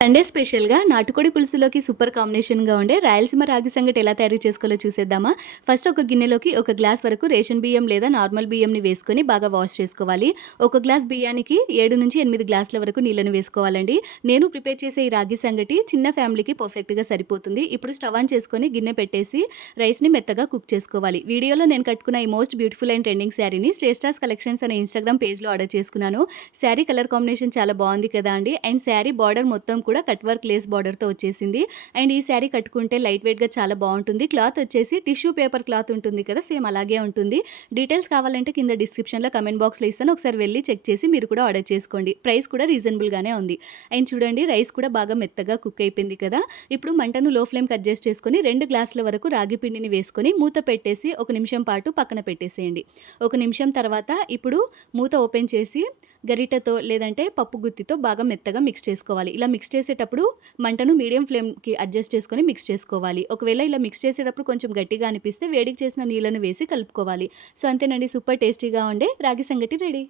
Sunday స్పెషల్‌గా నాటుకోడి పులుసులోకి super కాంబినేషన్‌గా ఉండే రాయలసీమ రాగి సంగటి ఎలా తయారు చేసుకోవాలో చూసేద్దామా? ఫస్ట్ ఒక గిన్నెలోకి ఒక గ్లాస్ వరకు రేషన్ బియ్యం లేదా నార్మల్ బియ్యంని వేసుకొని బాగా వాష్ చేసుకోవాలి. ఒక గ్లాస్ బియ్యానికి 7-8 గ్లాసుల వరకు నీళ్ళని వేసుకోవాలండి. నేను ప్రిపేర్ చేసే ఈ రాగి సంగటి చిన్న ఫ్యామిలీకి పర్ఫెక్ట్‌గా సరిపోతుంది. ఇప్పుడు స్టవ్ ఆన్ చేసుకొని గిన్నె పెట్టేసి రైస్‌ని మెత్తగా కుక్ చేసుకోవాలి. వీడియోలో నేను కట్టుకున్న ఈ మోస్ట్ బ్యూటిఫుల్ అండ్ ట్రెండింగ్ శారీని శ్రేష్ఠాస్ కలెక్షన్స్ అనే ఇన్‌స్టాగ్రామ్ పేజ్‌లో ఆర్డర్ చేసుకున్నాను. శారీ కలర్ కాంబినేషన్ చాలా బావుంది కదా అండి. అండ్ శారీ బార్డర్ మొత్తం కూడా కట్ వర్క్ లేస్ బార్డర్‌తో వచ్చేసింది. అండ్ ఈ శారీ కట్టుకుంటే లైట్ వెయిట్‌గా చాలా బావుంటుంది. క్లాత్ వచ్చేసి టిష్యూ పేపర్ క్లాత్ ఉంటుంది కదా! సేమ్ అలాగే ఉంటుంది. డీటెయిల్స్ కావాలంటే కింద డిస్క్రిప్షన్‌లో కామెంట్ బాక్స్‌లో ఇస్తాను. ఒకసారి వెళ్లి చెక్ చేసి మీరు కూడా ఆర్డర్ చేసుకోండి. ప్రైస్ కూడా రీజనబుల్‌గానే ఉంది. అండ్ చూడండి రైస్ కూడా బాగా మెత్తగా కుక్ అయిపోయింది కదా! ఇప్పుడు మంటను లో ఫ్లేమ్‌కి అడ్జస్ట్ చేసుకొని 2 గ్లాసుల వరకు రాగి పిండిని వేసుకొని మూత పెట్టేసి ఒక నిమిషం పాటు పక్కన పెట్టేసేయండి. ఒక నిమిషం తర్వాత ఇప్పుడు మూత ఓపెన్ చేసి గరిటెతో లేదంటే పప్పు గుత్తితో బాగా మెత్తగా మిక్స్ చేసుకోవాలి. ఇలా మిక్స్ చేసేటప్పుడు మంటను మీడియం ఫ్లేమ్‌కి అడ్జస్ట్ చేసుకొని మిక్స్ చేసుకోవాలి. ఒకవేళ ఇలా మిక్స్ చేసేటప్పుడు కొంచెం గట్టిగా అనిపిస్తే వేడికి చేసిన నీళ్ళను వేసి కలుపుకోవాలి. సో అంతేనండి, సూపర్ టేస్టీగా ఉండే రాగి సంగటి రెడీ.